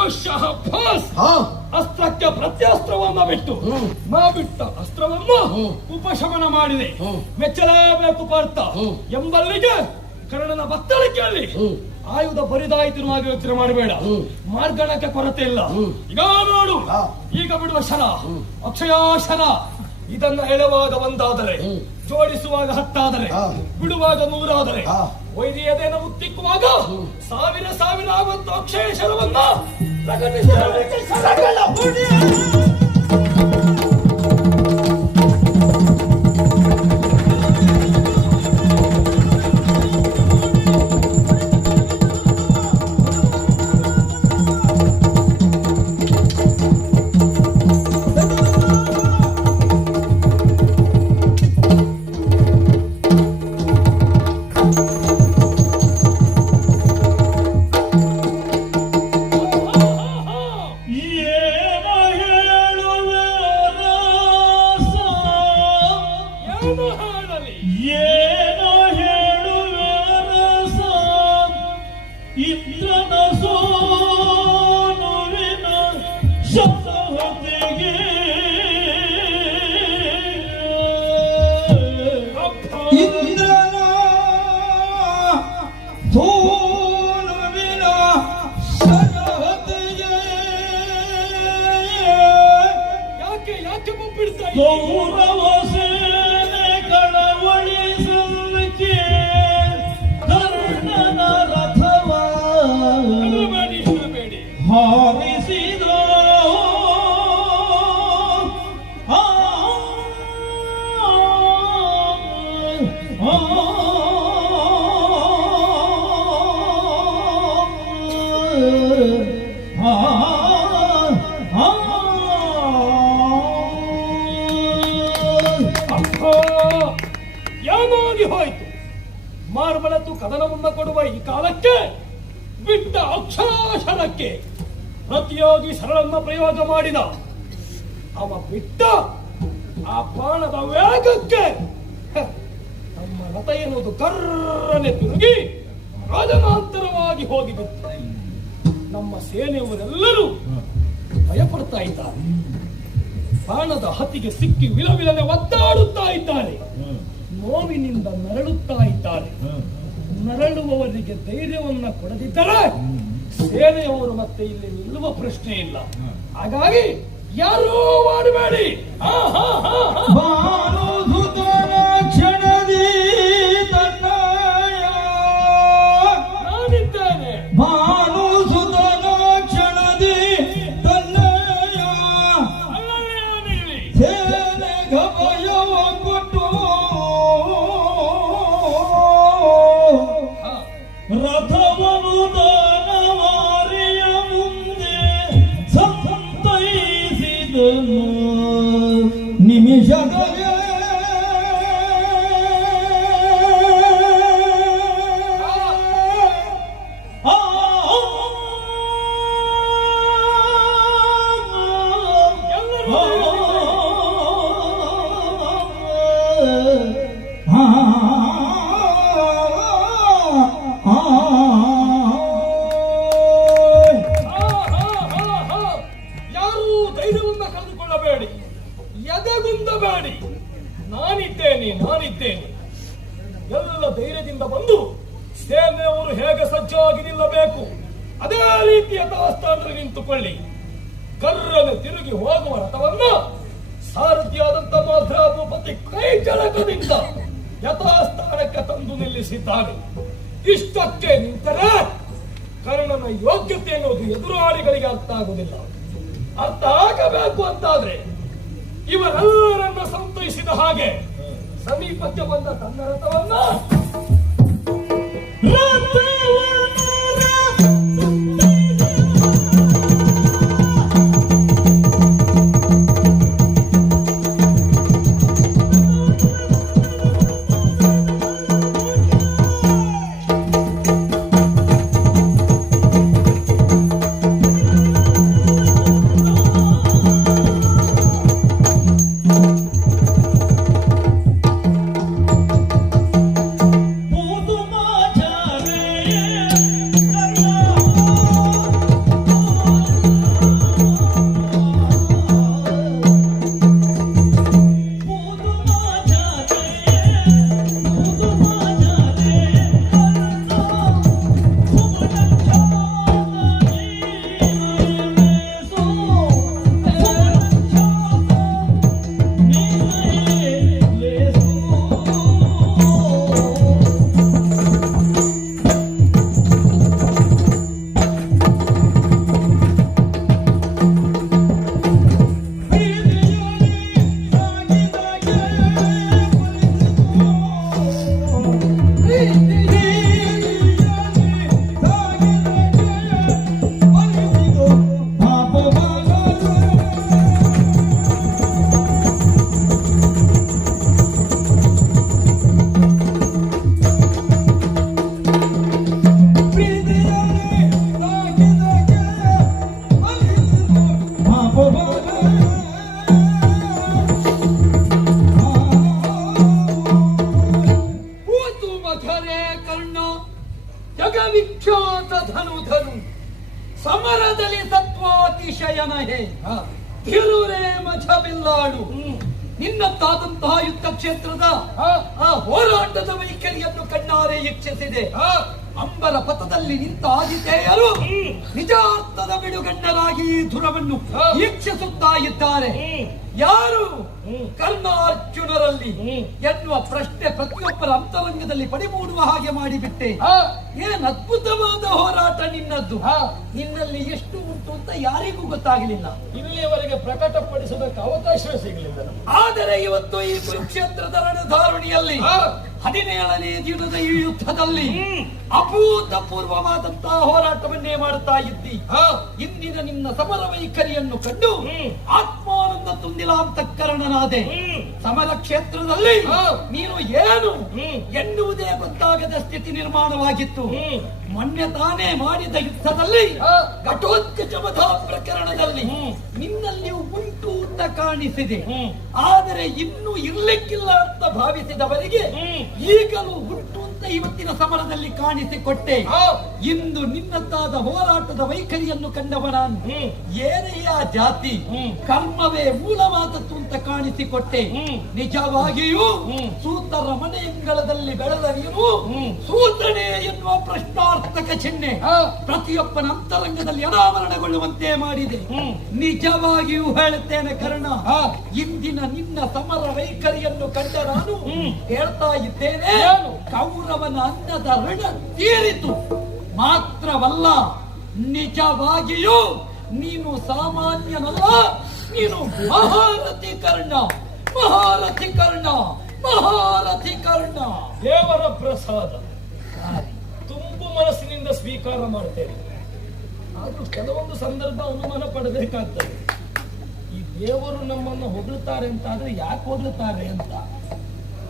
ಬಹುಶಃ ಅಸ್ತ್ರಕ್ಕೆ ಪ್ರತ್ಯಸ್ತ್ರವನ್ನ ಬಿಟ್ಟು ಬಿಟ್ಟ ಅಸ್ತ್ರವನ್ನು ಉಪಶಮನ ಮಾಡಿದೆ. ಮೆಚ್ಚಲೇಬೇಕು ಪಾರ್ಥ ಎಂಬಲ್ಲಿಗೆ ಕರ್ಣನ ಬತ್ತಳಿಕೆಯಲ್ಲಿ ಆಯುಧ ಬರಿದಾಯಿತು ಆಗಿ ಯೋಚನೆ ಮಾಡಬೇಡ. ಮಾರ್ಗಣಕ್ಕೆ ಕೊರತೆ ಇಲ್ಲ. ಈಗ ನೋಡು, ಈಗ ಬಿಡುವ ಶರ ಅಕ್ಷಯ ಶರ. ಇದನ್ನ ಎಳೆವಾಗ ಒಂದಾದರೆ, ಜೋಡಿಸುವಾಗ 10 ಆದರೆ, ಬಿಡುವಾಗ 100 ಆದರೆ, ವೈರಿಯದೇನ ಮುತ್ತಿಕ್ಕುವಾಗ 1000 ಆಗುವಂತ ಅಕ್ಷಯ ಶರವನ್ನ ಯಾಮಾಗಿ ಹೋಯಿತು. ಮಾರ್ಬಳತು ಕದನವನ್ನ ಕೊಡುವ ಈ ಕಾಲಕ್ಕೆ ಬಿಟ್ಟ ಅಕ್ಷರಾಶರಕ್ಕೆ ಪ್ರತಿಯೋಗಿ ಶರಣನ್ನ ಪ್ರಯೋಗ ಮಾಡಿದ. ಅವ ಬಿಟ್ಟ ಆ ಬಾಣದ ವೇಗಕ್ಕೆ ನಮ್ಮ ರಥ ಎನ್ನುವುದು ಕರ್ರನೆ ತಿರುಗಿ ರಾಜನಾಂತರವಾಗಿ ಹೋಗಿಬಿತ್ತು. ನಮ್ಮ ಸೇನೆಯವರೆಲ್ಲರೂ ಭಯಪಡ್ತಾ ಇದ್ದಾರೆ. ಬಾಣದ ಹತ್ತಿಗೆ ಸಿಕ್ಕಿ ವಿಲವಿಲನೆ ಒದ್ದಾಡುತ್ತಾ ಇದ್ದಾರೆ. ನೋವಿನಿಂದ ನರಳುತ್ತಾ ಇದ್ದಾರೆ. ನರಳುವವರಿಗೆ ಧೈರ್ಯವನ್ನ ಕೊಡದಿದ್ದರೆ ಸೇನೆಯವರು ಮತ್ತೆ ಇಲ್ಲಿ ನಿಲ್ಲುವ ಪ್ರಶ್ನೆ ಇಲ್ಲ. ಹಾಗಾಗಿ ಯಾರೂ ಮಾಡಬೇಡಿ. ಕ್ಷಣದಿ ನಾನಿದ್ದೇನೆ. ಭಾನುಸುತನ ಕ್ಷಣದಿ ತನ್ನಯ ಸೇನೆಗೆ ಭಯವ ಕೊಟ್ಟು ರಥವನು ದಾನವಾರಿಯ ಮುಂದೆ ಸಂತೈಸಿದನು. ನಿಮಿಷದಲ್ಲಿ ಎದೆಗುಂದಬೇಡಿ. ನಾನಿದ್ದೇನೆ. ಎಲ್ಲ ಧೈರ್ಯದಿಂದ ಬಂದು ಸೇನೆಯವರು ಹೇಗೆ ಸಜ್ಜಾಗಿ ನಿಲ್ಲಬೇಕು ಅದೇ ರೀತಿಯ ಯಥಾಸ್ಥಾನದಲ್ಲಿ ನಿಂತುಕೊಳ್ಳಿ. ಕರ್ರನೆ ತಿರುಗಿ ಹೋಗುವ ರಥವನ್ನ ಸಾರಥಿಯಾದಂತ ಮಾತ್ರ ಭೂಪತಿ ಕೈ ಜಳಕದಿಂದ ಯಥಾಸ್ಥಾನಕ್ಕೆ ತಂದು ನಿಲ್ಲಿಸಿದ್ದಾನೆ. ಇಷ್ಟಕ್ಕೆ ನಿಂತರೆ ಕರ್ಣನ ಯೋಗ್ಯತೆ ಎನ್ನುವುದು ಎದುರಾಳಿಗಳಿಗೆ ಅರ್ಥ ಆಗುವುದಿಲ್ಲ. ಅರ್ಥ ಆಗಬೇಕು ಅಂತಾದ್ರೆ ಇವರೆಲ್ಲರನ್ನ ಸಂತೈಸಿದ ಹಾಗೆ ಸಮೀಪಕ್ಕೆ ಬಂದ ತನ್ನ ರಥವನ್ನ ಸಮರದಲ್ಲಿ ತತ್ವಾತಿಶಯನ ಹೇ ತಿರುರೇ ಮಜ ಬಿಲ್ಲಾಡು. ನಿನ್ನಂತಾದಂತಹ ಯುದ್ಧ ಕ್ಷೇತ್ರದ ಆ ಹೋರಾಟದ ವೈಖರಿಯನ್ನು ಕಣ್ಣಾರೆ ವೀಕ್ಷಿಸಿದೆ. ಅಂಬರ ಪಥದಲ್ಲಿ ನಿಂತ ಆದಿತೇಯರು ನಿಜಾರ್ಥದ ಬಿಡುಗಣ್ಣರಾಗಿ ಈ ಧುರವನ್ನು ವೀಕ್ಷಿಸುತ್ತಾ ಇದ್ದಾರೆ. ಯಾರು ಕರ್ಣಾರ್ಜುನರಲ್ಲಿ ಎನ್ನುವ ಪ್ರಶ್ನೆ ಪ್ರತಿಯೊಬ್ಬರ ಅಂತರಂಗದಲ್ಲಿ ಪಡಿಮೂಡುವ ಹಾಗೆ ಮಾಡಿಬಿಟ್ಟೆ. ಏನ್ ಅದ್ಭುತವಾದ ಹೋರಾಟ ನಿನ್ನದ್ದು. ನಿನ್ನಲ್ಲಿ ಎಷ್ಟು ಉಂಟು ಅಂತ ಯಾರಿಗೂ ಗೊತ್ತಾಗಲಿಲ್ಲ. ಇಲ್ಲಿಯವರೆಗೆ ಪ್ರಕಟಪಡಿಸುವುದಕ್ಕೆ ಅವಕಾಶವೇ ಸಿಗಲಿಲ್ಲ ನಮಗೆ. ಆದರೆ ಇವತ್ತು ಈ ಕುರುಕ್ಷೇತ್ರದ ರಣಧಾರುಣಿಯಲ್ಲಿ 17ನೇ ದಿನದ ಈ ಯುದ್ಧದಲ್ಲಿ ಅಭೂತಪೂರ್ವವಾದಂತಹ ಹೋರಾಟವನ್ನೇ ಮಾಡುತ್ತಾ ಇದ್ದಿ. ಇಂದಿನ ನಿನ್ನ ಸಮರ ವೈಖರಿಯನ್ನು ಕಂಡು ಆತ್ಮಾನಂದ ತುಂದಿಲಾಂತಃಕರಣನಾದೆ. ಸಮರ ಕ್ಷೇತ್ರದಲ್ಲಿ ನೀನು ಏನು ಎನ್ನುವುದೇ ಗೊತ್ತಾಗದ ಸ್ಥಿತಿ ನಿರ್ಮಾಣವಾಗಿತ್ತು. ಮೊನ್ನೆ ತಾನೇ ಮಾಡಿದ ಯುದ್ಧದಲ್ಲಿ ಘಟೋತ್ಕಚಮದ ಪ್ರಕರಣದಲ್ಲಿ ನಿನ್ನಲ್ಲಿ ಉಂಟು ಅಂತ ಕಾಣಿಸಿದೆ. ಆದರೆ ಇನ್ನೂ ಇರ್ಲಿಕ್ಕಿಲ್ಲ ಅಂತ ಭಾವಿಸಿದವರಿಗೆ ಈಗಲೂ ಉಂಟು ಅಂತ ಇವತ್ತಿನ ಸಮರದಲ್ಲಿ ಕಾಣಿಸಿಕೊಟ್ಟೆ. ಇಂದು ನಿನ್ನದ್ದಾದ ಹೋರಾಟದ ವೈಖರಿಯನ್ನು ಕಂಡವ ನಾನು. ಏನೆಯ ಜಾತಿ ಕರ್ಮವೇ ಮೂಲವಾದದ್ದು ಅಂತ ಕಾಣಿಸಿಕೊಟ್ಟೆ. ನಿಜವಾಗಿಯೂ ಸೂತರ ಮನೆಯಂಗಳದಲ್ಲಿ ಬೆಳೆದ ನೀನು ಸೂತನೆ ಎನ್ನುವ ಪ್ರಶ್ನಾರ್ಥಕ ಚಿಹ್ನೆ ಪ್ರತಿಯೊಬ್ಬನ ಅಂತರಂಗದಲ್ಲಿ ಅನಾವರಣಗೊಳ್ಳುವಂತೆ ಮಾಡಿದೆ. ನಿಜವಾಗಿಯೂ ಹೇಳುತ್ತೇನೆ ಕರ್ಣ, ಇಂದಿನ ನಿನ್ನ ಸಮರ ವೈಖರಿಯನ್ನು ಕಂಡ ನಾನು ಹೇಳ್ತಾ ಇದ್ದೇನೆ, ಕೌರವನ ಅನ್ನದ ಋಣ ತೀರಿತು. ಮಾತ್ರವಲ್ಲ, ನಿಜವಾಗಿಯೂ ನೀನು ಸಾಮಾನ್ಯನಲ್ಲ, ನೀನು ಮಹಾರಥಿ ಕರ್ಣ, ಮಹಾರಥಿ ಕರ್ಣ, ಮಹಾರಥಿ ಕರ್ಣ. ದೇವರ ಪ್ರಸಾದ ತುಂಬು ಮನಸ್ಸಿನಿಂದ ಸ್ವೀಕಾರ ಮಾಡ್ತೇನೆ. ಆದ್ರೂ ಕೆಲವೊಂದು ಸಂದರ್ಭ ಅನುಮಾನ ಪಡಬೇಕಾಗ್ತದೆ. ಈ ದೇವರು ನಮ್ಮನ್ನು ಹೊಗಳುತ್ತಾರೆ ಅಂತ ಆದ್ರೆ ಯಾಕೆ ಹೊಗಳುತ್ತಾರೆ ಅಂತ.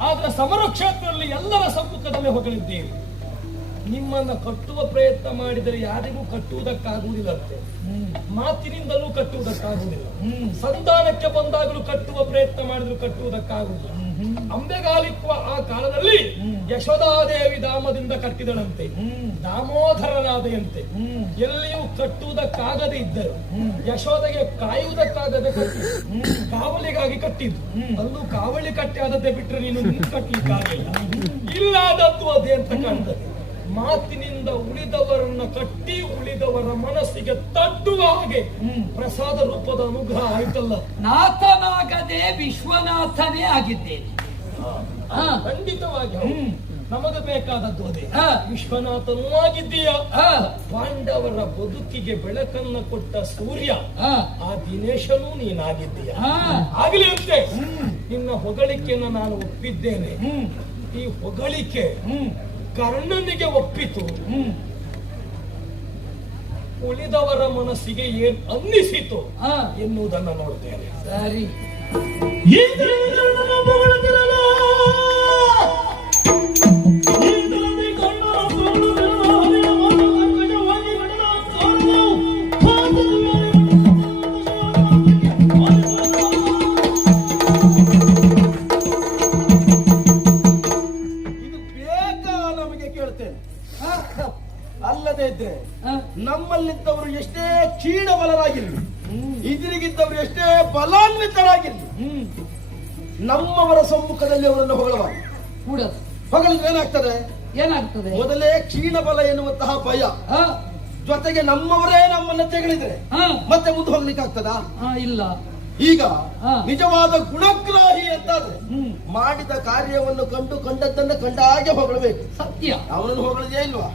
ಆದ್ರೆ ಸಮರ ಕ್ಷೇತ್ರದಲ್ಲಿ ಎಲ್ಲರ ಸಮ್ಮುಖದಲ್ಲೇ ಹೊಗಳಿದ್ದೇವೆ. ನಿಮ್ಮನ್ನ ಕಟ್ಟುವ ಪ್ರಯತ್ನ ಮಾಡಿದರೆ ಯಾರಿಗೂ ಕಟ್ಟುವುದಕ್ಕಾಗುವುದಿಲ್ಲಂತೆ. ಮಾತಿನಿಂದಲೂ ಕಟ್ಟುವುದಕ್ಕಾಗುವುದಿಲ್ಲ. ಸಂಧಾನಕ್ಕೆ ಬಂದಾಗಲೂ ಕಟ್ಟುವ ಪ್ರಯತ್ನ ಮಾಡಿದ್ರು ಕಟ್ಟುವುದಕ್ಕಾಗುವುದಿಲ್ಲ. ಅಂಬೆಗಾಲಿಕ್ಕುವ ಆ ಕಾಲದಲ್ಲಿ ಯಶೋಧಾದೇವಿ ಧಾಮದಿಂದ ಕಟ್ಟಿದಳಂತೆ. ದಾಮೋದರನಾದೆಯಂತೆ. ಎಲ್ಲಿಯೂ ಕಟ್ಟುವುದಕ್ಕಾಗದೆ ಇದ್ದರು. ಯಶೋಧೆಗೆ ಕಾಯುವುದಕ್ಕಾಗದೆ ಕಟ್ಟಿದ್ದು, ಕಾವಲಿಗಾಗಿ ಕಟ್ಟಿದ್ದು. ಅಲ್ಲೂ ಕಾವಲಿ ಕಟ್ಟಿ ಆದದ್ದೇ ಬಿಟ್ಟರೆ ನೀನು ಕಟ್ಟಲಿಕ್ಕಾಗಿಲ್ಲ. ಇಲ್ಲಾದದ್ದು ಅದೇ ಅಂತ ಕಾಣ್ತದೆ. ಮಾತಿನಿಂದ ಉಳಿದವರನ್ನ ಕಟ್ಟಿ ಉಳಿದವರ ಮನಸ್ಸಿಗೆ ತಟ್ಟುವ ಹಾಗೆ ಪ್ರಸಾದ ರೂಪದ ಅನುಗ್ರಹ ಆಯ್ತಲ್ಲ. ನಾಥನಾಗದೆ ವಿಶ್ವನಾಥನೇ ಆಗಿದ್ದೇನೆ. ಖಂಡಿತವಾಗಿ ನಮಗೆ ಬೇಕಾದದ್ದು ಅದೇ. ವಿಶ್ವನಾಥನೂ ಆಗಿದ್ದೀಯ. ಪಾಂಡವರ ಬದುಕಿಗೆ ಬೆಳಕನ್ನ ಕೊಟ್ಟ ಸೂರ್ಯ ಆ ದಿನೇಶನೂ ನೀನಾಗಿದ್ದೀಯ. ಆಗಲಿ ಅಂತೆ ನಿನ್ನ ಹೊಗಳಿಕೆಯನ್ನು ನಾನು ಒಪ್ಪಿದ್ದೇನೆ. ಈ ಹೊಗಳಿಕೆ ಕರ್ಣನಿಗೆ ಒಪ್ಪಿತು. ಉಳಿದವರ ಮನಸ್ಸಿಗೆ ಏನ್ ಅನ್ನಿಸಿತು ಎನ್ನುವುದನ್ನು ನೋಡ್ತೇನೆ. ಸರಿ. ಅಲ್ಲದೆ ಇದ್ರೆ ನಮ್ಮಲ್ಲಿದ್ದವರು ಎಷ್ಟೇ ಕ್ಷೀಣ ಬಲರಾಗಿರ್ಲಿ, ಇದರಿಗಿದ್ದವರು ಎಷ್ಟೇ ಬಲಾನ್ವಿತರಾಗಿರ್ಲಿ, ನಮ್ಮವರ ಸಮ್ಮುಖದಲ್ಲಿ ಅವರನ್ನು ಹೊಗಳಬಾರದು. ಹೊಗಳಿದ್ರೆ ಏನಾಗ್ತದೆ? ಮೊದಲೇ ಕ್ಷೀಣ ಬಲ ಎನ್ನುವಂತಹ ಭಯ, ಜೊತೆಗೆ ನಮ್ಮವರೇ ನಮ್ಮನ್ನ ತೆಗಳಿದ್ರೆ ಮತ್ತೆ ಮುಂದೆ ಹೋಗ್ಲಿಕ್ಕೆ ಆಗ್ತದಾ? ಇಲ್ಲ. ಈಗ ನಿಜವಾದ ಗುಣಗ್ರಾಹಿ ಅಂತಾದ್ರೆ ಮಾಡಿದ ಕಾರ್ಯವನ್ನು ಕಂಡು ಕಂಡದ್ದನ್ನ ಕಂಡ ಹಾಗೆ ಹೊಗಳಬೇಕು. ಸತ್ಯ. ಅವನನ್ನು ಹೊಗಳದೇ ಇಲ್ವಾ?